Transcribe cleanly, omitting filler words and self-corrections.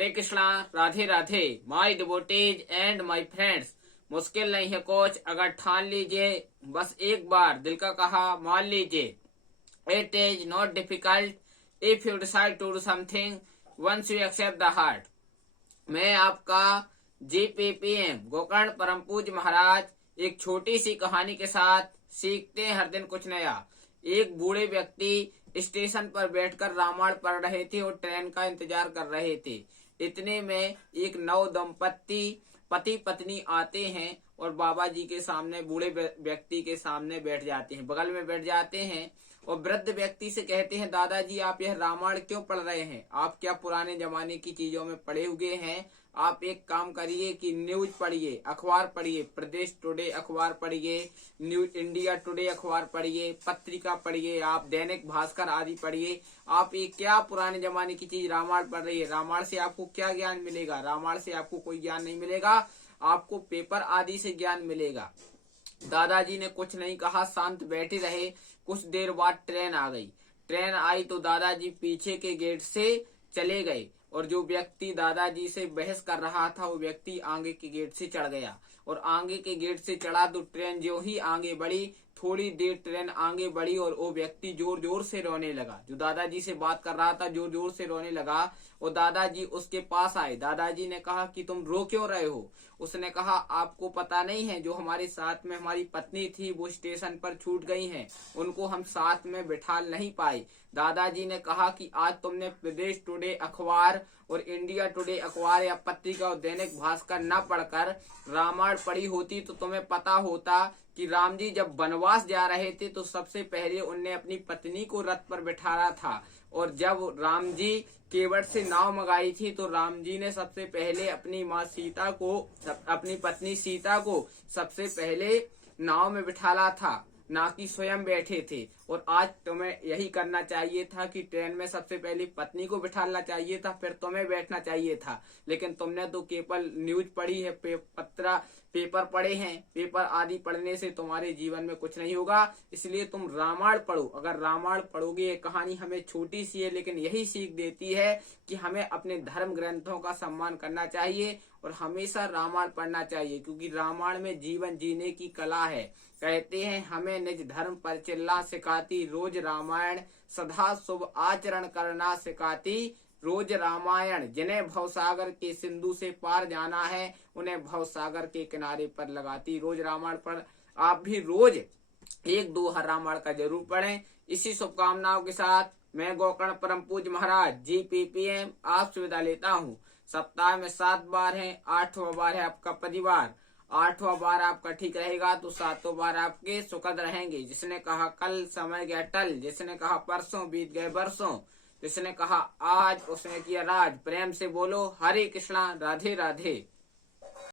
Hare Krishna, Radhe Radhe. My devotees and my friends, मुश्किल नहीं है कोच अगर ठान लीजिए, बस एक बार दिल का कहा मान लीजिए। It is not difficult if you decide to do something once you accept the heart. मैं आपका GPPM गोकर्ण परम पूज्य महाराज एक छोटी सी कहानी के साथ सीखते हैं हर दिन कुछ नया। एक बूढ़े व्यक्ति स्टेशन पर बैठकर रामायण पढ़ रहे थे और ट्रेन का इंतजार कर रहे थे। इतने में एक नव दंपत्ति पति पत्नी आते हैं और बाबा जी के सामने, बूढ़े व्यक्ति के सामने बैठ जाते हैं, बगल में बैठ जाते हैं और वृद्ध व्यक्ति से कहते हैं, दादाजी आप यह रामायण क्यों पढ़ रहे हैं? आप क्या पुराने जमाने की चीजों में पड़े हुए हैं? आप एक काम करिए कि न्यूज पढ़िए, अखबार पढ़िए, प्रदेश टुडे अखबार पढ़िए, न्यूज इंडिया टुडे अखबार पढ़िए, पत्रिका पढ़िए, आप दैनिक भास्कर आदि पढ़िए। आप ये क्या पुराने जमाने की चीज रामायण पढ़ रही है? रामायण से आपको क्या ज्ञान मिलेगा? रामायण से आपको कोई ज्ञान नहीं मिलेगा, आपको पेपर आदि से ज्ञान मिलेगा। दादाजी ने कुछ नहीं कहा, शांत बैठे रहे। कुछ देर बाद ट्रेन आ गई। ट्रेन आई तो दादाजी पीछे के गेट से चले गए और जो व्यक्ति दादाजी से बहस कर रहा था वो व्यक्ति आगे के गेट से चढ़ गया और आगे के गेट से चढ़ा तो ट्रेन जो ही आगे बढ़ी, थोड़ी देर ट्रेन आगे बढ़ी और वो व्यक्ति जोर जोर से रोने लगा। जो दादाजी से बात कर रहा था जोर जोर से रोने लगा और दादाजी उसके पास आए। दादाजी ने कहा कि तुम रो क्यों रहे हो? उसने कहा आपको पता नहीं है, जो हमारे साथ में हमारी पत्नी थी वो स्टेशन पर छूट गई हैं, उनको हम साथ में बिठा नहीं पाए। दादाजी ने कहा कि आज तुमने प्रदेश टुडे अखबार और इंडिया टुडे अखबार या पत्रिका और दैनिक भास्कर न पढ़कर रामायण पढ़ी होती तो तुम्हें पता होता कि राम जी जब वनवास जा रहे थे तो सबसे पहले उनने अपनी पत्नी को रथ पर बिठाया था और जब राम जी केवट से नाव मंगाई थी तो राम जी ने सबसे पहले अपनी माँ सीता को, अपनी पत्नी सीता को सबसे पहले नाव में बिठाला था, ना कि स्वयं बैठे थे। और आज तुम्हें यही करना चाहिए था कि ट्रेन में सबसे पहले पत्नी को बिठाना चाहिए था, फिर तुम्हें बैठना चाहिए था। लेकिन तुमने तो केवल न्यूज पढ़ी है, पेपर पढ़े हैं। पेपर आदि पढ़ने से तुम्हारे जीवन में कुछ नहीं होगा, इसलिए तुम रामायण पढ़ो। अगर रामायण पढ़ोगे, ये कहानी हमें छोटी सी है लेकिन यही सीख देती है कि हमें अपने धर्म ग्रंथों का सम्मान करना चाहिए और हमेशा रामायण पढ़ना चाहिए, क्योंकि रामायण में जीवन जीने की कला है। कहते हैं हमें निज धर्म पर चिल्ला सिखाती रोज रामायण, सदा शुभ आचरण करना सिखाती रोज रामायण। जिन्हें भवसागर के सिंधु से पार जाना है उन्हें भवसागर के किनारे पर लगाती रोज रामायण। पर आप भी रोज एक दो रामायण का जरूर पढ़ें। इसी शुभकामनाओं के साथ मैं गोकर्ण परम पूज्य महाराज GPPM आपसे विदा लेता हूँ। सप्ताह में 7 बार है, 8वां बार है आपका परिवार। 8वां बार आपका ठीक रहेगा तो 7वां बार आपके सुखद रहेंगे। जिसने कहा कल समय गया टल, जिसने कहा परसों बीत गए बरसों, जिसने कहा आज उसने किया राज। प्रेम से बोलो हरे कृष्णा, राधे राधे।